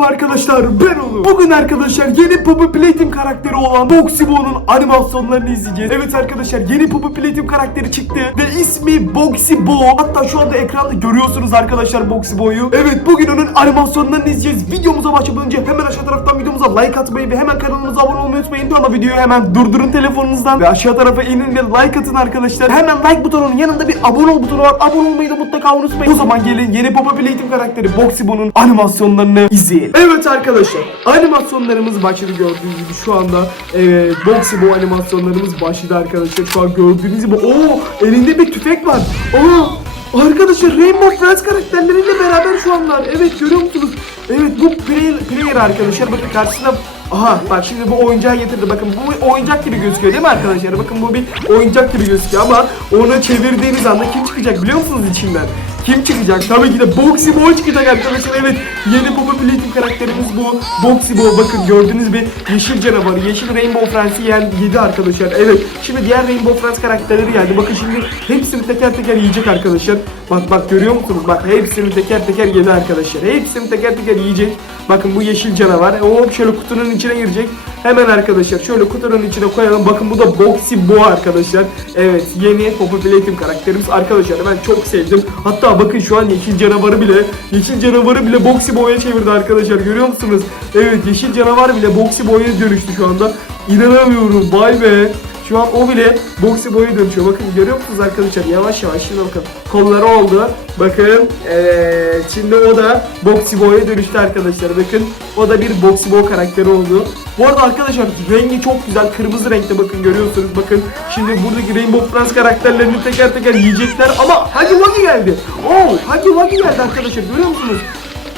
merhaba arkadaşlar ben Onur. Bugün arkadaşlar yeni Poppy Playtime karakteri olan Boxybo'nun animasyonlarını izleyeceğiz. Evet arkadaşlar yeni Poppy Playtime karakteri çıktı ve ismi Boxybo. Hatta şu anda ekranda görüyorsunuz arkadaşlar Boxybo'yu. Evet bugün onun animasyonlarını izleyeceğiz. Videomuza başlamadan önce hemen aşağı taraftan videomuza like atmayı ve hemen kanalımıza abone olmayı unutmayın. Şu anda videoyu hemen durdurun telefonunuzdan ve aşağı tarafa inin ve like atın arkadaşlar. Hemen like butonunun yanında bir abone ol butonu var. Abone olmayı da mutlaka unutmayın. O zaman gelin yeni Poppy Playtime karakteri Boxybo'nun animasyonlarını izleyelim. Evet arkadaşlar animasyonlarımız başladı gördüğünüz gibi şu anda evet, Boxybo animasyonlarımız başladı arkadaşlar. Şu an gördüğünüz gibi o elinde bir tüfek var. Aa Arkadaşlar Rainbow Friends karakterleriyle beraber şu anlar. Evet görüyor musunuz? Evet bu player, player arkadaşlar. Bakın karşısında Aha bak şimdi bu oyuncağı getirdi. Bakın bu oyuncak gibi gözüküyor değil mi arkadaşlar? Bakın bu bir oyuncak gibi gözüküyor ama onu çevirdiğiniz anda kim çıkacak biliyor musunuz içinden? Kim çıkacak? Tabii ki de Boxy Boy çıkacak arkadaşlar. Evet yeni Poppy Playtime karakterimiz bu. Boxy Boy bakın gördüğünüz gibi yeşil canavarı, yeşil Rainbow Friends'i yedi arkadaşlar. Evet şimdi diğer Rainbow Friends karakterleri geldi. Bakın şimdi hepsini teker teker yiyecek arkadaşlar. Bak bak görüyor musunuz? Bak hepsini teker teker yedi arkadaşlar. Hepsini teker teker yiyecek. Bakın bu yeşil canavar. Hop şöyle kutunun içine girecek. Hemen arkadaşlar şöyle kutunun içine koyalım. Bakın bu da Boxy Boy arkadaşlar. Evet yeni Poppy Playtime karakterimiz arkadaşlar. Ben çok sevdim. Hatta bakın şu an yeşil canavarı bile yeşil canavarı bile Boxy Boy'a çevirdi arkadaşlar. Görüyor musunuz? Evet yeşil canavar bile Boxy Boy'a dönüştü şu anda. İnanamıyorum. Vay be. Şu an o bile Boxy Boy'a dönüşüyor. Bakın görüyor musunuz arkadaşlar? Yavaş yavaş şimdi bakın. Kolları oldu. Bakın. Evet. Şimdi o da Boxy Boy'a dönüştü arkadaşlar. Bakın. O da bir Boxy Boy karakteri oldu. Bu arada arkadaşlar rengi çok güzel. Kırmızı renkte bakın görüyorsunuz. Bakın. Şimdi buradaki Rainbow Friends karakterlerini teker teker yiyecekler. Ama Huggy Wuggy geldi. Oo, Huggy Wuggy geldi arkadaşlar. Görüyor musunuz?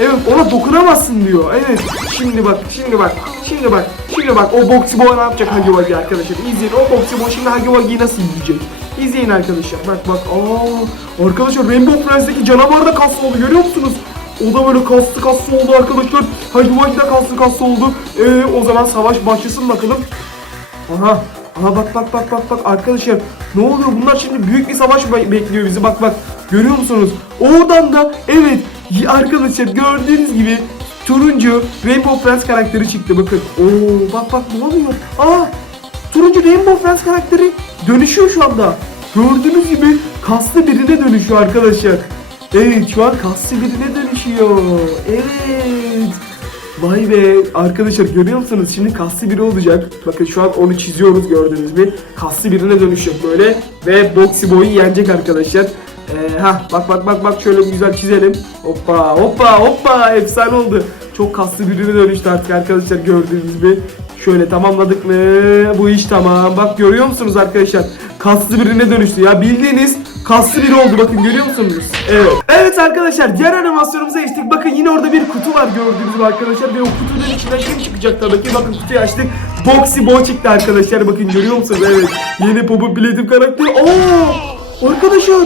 Evet ona dokunamazsın diyor. Evet. Şimdi bak, şimdi bak, şimdi bak, şimdi bak. O Boxy Boy ne yapacak Wuggy arkadaşlar? İzleyin. O Boxy Boy şimdi Huggy Wuggy'yi nasıl yiyecek? İzleyin arkadaşlar. Bak bak. Aa, arkadaşlar Rainbow Friends'teki canavar da kaslı oldu. Görüyor musunuz? O da böyle kaslı kaslı oldu arkadaşlar. Wuggy de kaslı kaslı oldu. Ee, o zaman savaş başlasın bakalım. Aha. Aha bak bak bak bak bak arkadaşlar ne oluyor bunlar şimdi büyük bir savaş be- bekliyor bizi bak bak görüyor musunuz oradan da evet arkadaşlar gördüğünüz gibi turuncu Rainbow Friends karakteri çıktı bakın Oo bak bak ne oluyor aa turuncu Rainbow Friends karakteri dönüşüyor şu anda gördüğünüz gibi kaslı birine dönüşüyor arkadaşlar evet şu an kaslı birine dönüşüyor evet Vay be arkadaşlar görüyor musunuz? Şimdi kaslı biri olacak. Bakın şu an onu çiziyoruz gördüğünüz gibi. Kaslı birine dönüşecek böyle. Ve Boxy Boy'u yenecek arkadaşlar. Ee, ha bak bak bak bak şöyle bir güzel çizelim. Hoppa hoppa hoppa efsane oldu. Çok kaslı birine dönüştü artık arkadaşlar gördüğünüz gibi. Şöyle tamamladık mı? Bu iş tamam. Bak görüyor musunuz arkadaşlar? Kaslı birine dönüştü ya. Bildiğiniz kaslı biri oldu. Bakın görüyor musunuz? Evet. Evet arkadaşlar diğer animasyonumuza geçtik. Bakın yine orada bir kutu var gördüğünüz gibi arkadaşlar. Ve o kutunun içinden kim çıkacak tabii ki. Bakın kutuyu açtık. Boxy Boy çıktı arkadaşlar. Bakın görüyor musunuz? Evet. Yeni Poppy Playtime karakteri. Oo! Arkadaşlar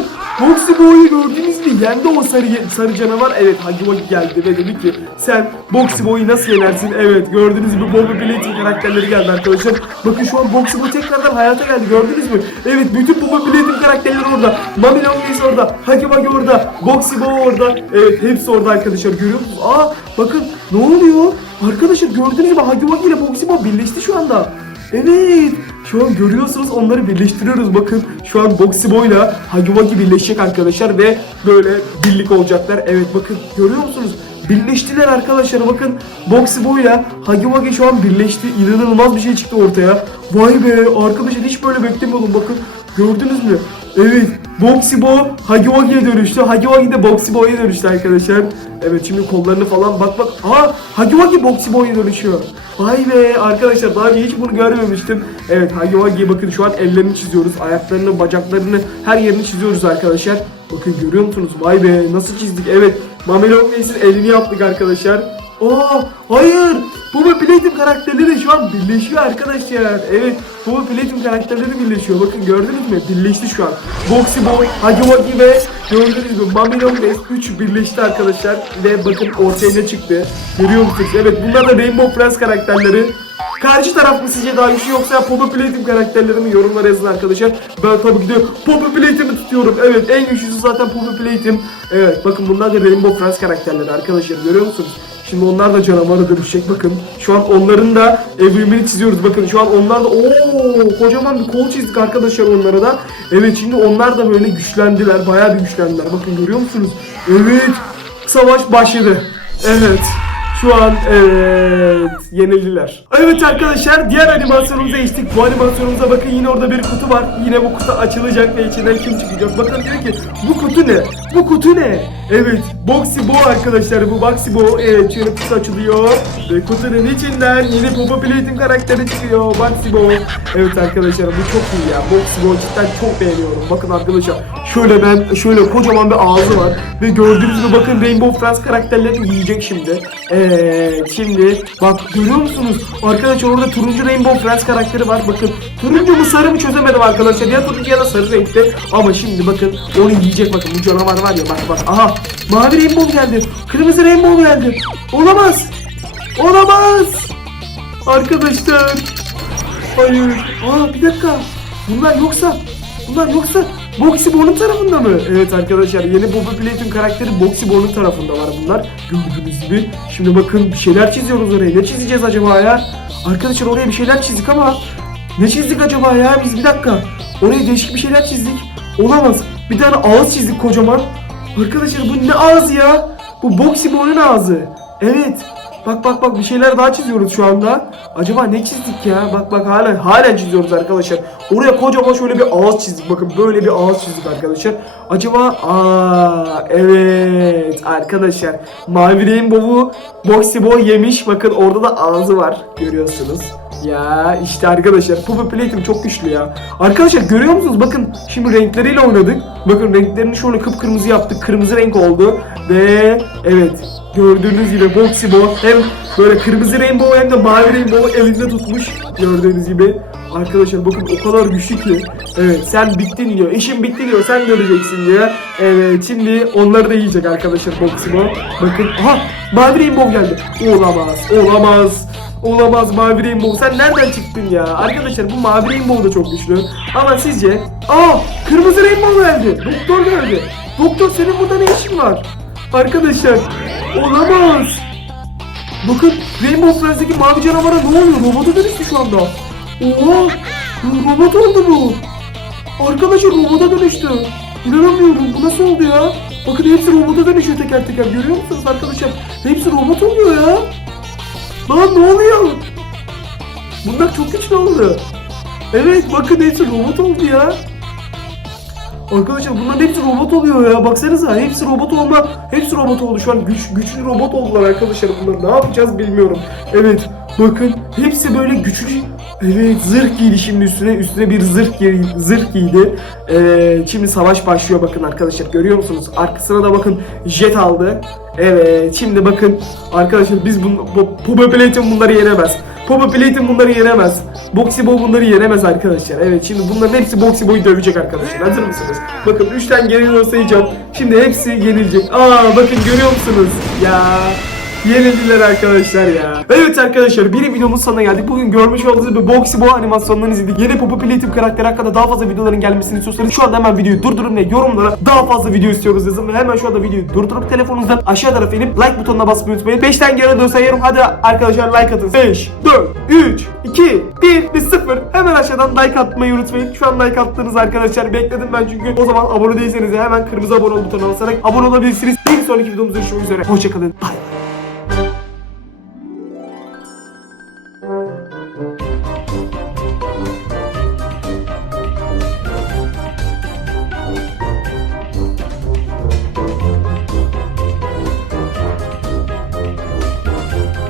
Boxy Boy'u gördünüz mü? Yendi o sarı, sarı canavar. Evet Hagi Wagi geldi ve dedi ki sen Boxy Boy'u nasıl yenersin? Evet gördüğünüz gibi Bobby Playtime karakterleri geldi arkadaşlar. Bakın şu an Boxy Boy tekrardan hayata geldi gördünüz mü? Evet bütün Bobby Playtime karakterleri orada. Mami Longlegs orada. Hagi Wagi orada. Boxy Boy orada. Evet hepsi orada arkadaşlar görüyor musunuz? Aa bakın ne oluyor? Arkadaşlar gördüğünüz gibi Hagi Wagi ile Boxy Boy birleşti şu anda. Evet. Şu an görüyorsunuz onları birleştiriyoruz. Bakın şu an Boxy Boy'la Hagi Wagi birleşecek arkadaşlar ve böyle birlik olacaklar. Evet bakın görüyor musunuz? Birleştiler arkadaşlar bakın Boxy Boy'la Hagi Wagi şu an birleşti. İnanılmaz bir şey çıktı ortaya. Vay be arkadaşlar hiç böyle beklemiyordum bakın. Gördünüz mü? Evet Boxy Boy Hagi Wagi'ye dönüştü. Hagi Wagi de Boxy Boy'a dönüştü arkadaşlar. Evet şimdi kollarını falan bak bak. Aa Hagi Wagi Boxy Boy'a dönüşüyor. Vay be arkadaşlar daha önce hiç bunu görmemiştim. Evet Hagi Wagi'ye bakın şu an ellerini çiziyoruz. Ayaklarını, bacaklarını, her yerini çiziyoruz arkadaşlar. Bakın görüyor musunuz? Vay be nasıl çizdik? Evet Mamelon Face'in elini yaptık arkadaşlar. Aa hayır. Baba Platinum karakterleri şu an birleşiyor arkadaşlar. Evet Baba Platinum karakterleri birleşiyor. Bakın gördünüz mü? Birleşti şu an. Boxy Boy, Hagi Wagi ve gördüğünüz gibi Mami Longlegs 3 birleşti arkadaşlar. Ve bakın ortaya ne çıktı? Görüyor musunuz? Evet bunlar da Rainbow Friends karakterleri. Karşı taraf mı sizce daha güçlü yoksa Poppy Playtime karakterleri mi yorumlara yazın arkadaşlar. Ben tabii ki de Poppy Playtime'i tutuyorum. Evet en güçlüsü zaten Poppy Playtime. Evet bakın bunlar da Rainbow Friends karakterleri arkadaşlar görüyor musunuz? Şimdi onlar da canavara dönüşecek bakın. Şu an onların da evrimini çiziyoruz bakın. Şu an onlar da ooo kocaman bir kol çizdik arkadaşlar onlara da. Evet şimdi onlar da böyle güçlendiler. Bayağı bir güçlendiler. Bakın görüyor musunuz? Evet. Savaş başladı. Evet. Şu an evet yenildiler. Evet arkadaşlar diğer animasyonumuza geçtik. Bu animasyonumuza bakın yine orada bir kutu var. Yine bu kutu açılacak ve içinden kim çıkacak? Bakın diyor ki bu kutu ne? Bu kutu ne? Evet Boxy Bo arkadaşlar bu Boxy Bo. Evet şöyle kutu açılıyor. Ve kutunun içinden yeni Popo Plating karakteri çıkıyor. Boxy Bo. Evet arkadaşlar bu çok iyi ya. Boxy Bo cidden çok beğeniyorum. Bakın arkadaşlar şöyle ben şöyle kocaman bir ağzı var. Ve gördüğünüz gibi bakın Rainbow Friends karakterlerini yiyecek şimdi. Evet şimdi bak görüyor musunuz? Arkadaşlar orada turuncu Rainbow Friends karakteri var. Bakın turuncu mu sarı mı çözemedim arkadaşlar. Ya turuncu ya da sarı renkte. Ama şimdi bakın onu yiyecek bakın. Bu canavar var ya bak bak. Aha mavi Rainbow geldi. Kırmızı Rainbow geldi. Olamaz. Olamaz. Arkadaşlar. Hayır. Aa bir dakika. Bunlar yoksa Bunlar yoksa Boxy Bo'nun tarafında mı? Evet arkadaşlar yeni Boba Platon karakteri Boxy Bo'nun tarafında var bunlar. Gördüğünüz gibi. Şimdi bakın bir şeyler çiziyoruz oraya. Ne çizeceğiz acaba ya? Arkadaşlar oraya bir şeyler çizdik ama ne çizdik acaba ya biz bir dakika. Oraya değişik bir şeyler çizdik. Olamaz. Bir tane ağız çizdik kocaman. Arkadaşlar bu ne ağzı ya? Bu Boxy Bo'nun ağzı. Evet. Bak bak bak bir şeyler daha çiziyoruz şu anda. Acaba ne çizdik ya? Bak bak hala hala çiziyoruz arkadaşlar. Oraya kocaman şöyle bir ağız çizdik. Bakın böyle bir ağız çizdik arkadaşlar. Acaba aa evet arkadaşlar. Mavi Rainbow'u Boxy Boy yemiş. Bakın orada da ağzı var. Görüyorsunuz. Ya işte arkadaşlar Pupa Platinum çok güçlü ya. Arkadaşlar görüyor musunuz? Bakın şimdi renkleriyle oynadık. Bakın renklerini şöyle kıpkırmızı yaptık. Kırmızı renk oldu. Ve evet gördüğünüz gibi Boxy Bo hem böyle kırmızı rainbow hem de mavi rainbow elinde tutmuş. Gördüğünüz gibi. Arkadaşlar bakın o kadar güçlü ki. Evet sen bittin diyor. İşin bitti diyor. Sen göreceksin diyor. Evet şimdi onları da yiyecek arkadaşlar Boxy Bo. Bakın aha mavi rainbow geldi. Olamaz. Olamaz. Olamaz Mavi Rainbow. Sen nereden çıktın ya? Arkadaşlar bu Mavi Rainbow da çok güçlü. Ama sizce? Aa! Kırmızı Rainbow geldi. Doktor geldi. Doktor senin burada ne işin var? Arkadaşlar olamaz. Bakın Rainbow Friends'deki mavi canavara ne oluyor? Robota dönüştü şu anda. Oha! Robot oldu bu. Arkadaşlar robota dönüştü. İnanamıyorum. Bu nasıl oldu ya? Bakın hepsi robota dönüşüyor teker teker. Görüyor musunuz arkadaşlar? Hepsi robot oluyor ya. Lan ne oluyor? Bunlar çok güçlü oldu. Evet bakın hepsi robot oldu ya. Arkadaşlar bunların hepsi robot oluyor ya. Baksanıza hepsi robot olma. Hepsi robot oldu. Şu an güç, güçlü robot oldular arkadaşlar bunlar. Ne yapacağız bilmiyorum. Evet bakın hepsi böyle güçlü. Evet zırh giydi şimdi üstüne. Üstüne bir zırh, giy, zırh giydi. Ee, şimdi savaş başlıyor bakın arkadaşlar. Görüyor musunuz? Arkasına da bakın jet aldı. Evet şimdi bakın arkadaşlar biz bu, bu Puma Platin bunları yenemez. Puma Platin bunları yenemez. Boxy Boy bunları yenemez arkadaşlar. Evet şimdi bunların hepsi Boxy Boy'u dövecek arkadaşlar. Hazır mısınız? Bakın 3'ten geriye sayacağım. Şimdi hepsi yenilecek. Aa bakın görüyor musunuz? Ya Yenildiler arkadaşlar ya. Evet arkadaşlar bir videomuz sonuna geldik. Bugün görmüş olduğunuz gibi Boxy Boy animasyonlarını izledik. Yeni Popo Platinum karakteri hakkında daha fazla videoların gelmesini istiyorsanız şu anda hemen videoyu durdurun ve yorumlara daha fazla video istiyoruz yazın ve hemen şu anda videoyu durdurup telefonunuzdan aşağı tarafa inip like butonuna basmayı unutmayın. 5'ten geri dön sayıyorum. Hadi arkadaşlar like atın. 5, 4, 3, 2, 1 ve 0. Hemen aşağıdan like atmayı unutmayın. Şu an like attığınız arkadaşlar bekledim ben çünkü o zaman abone değilseniz de hemen kırmızı abone ol butonuna basarak abone olabilirsiniz. Bir sonraki videomuzda görüşmek üzere. Hoşçakalın. Bye.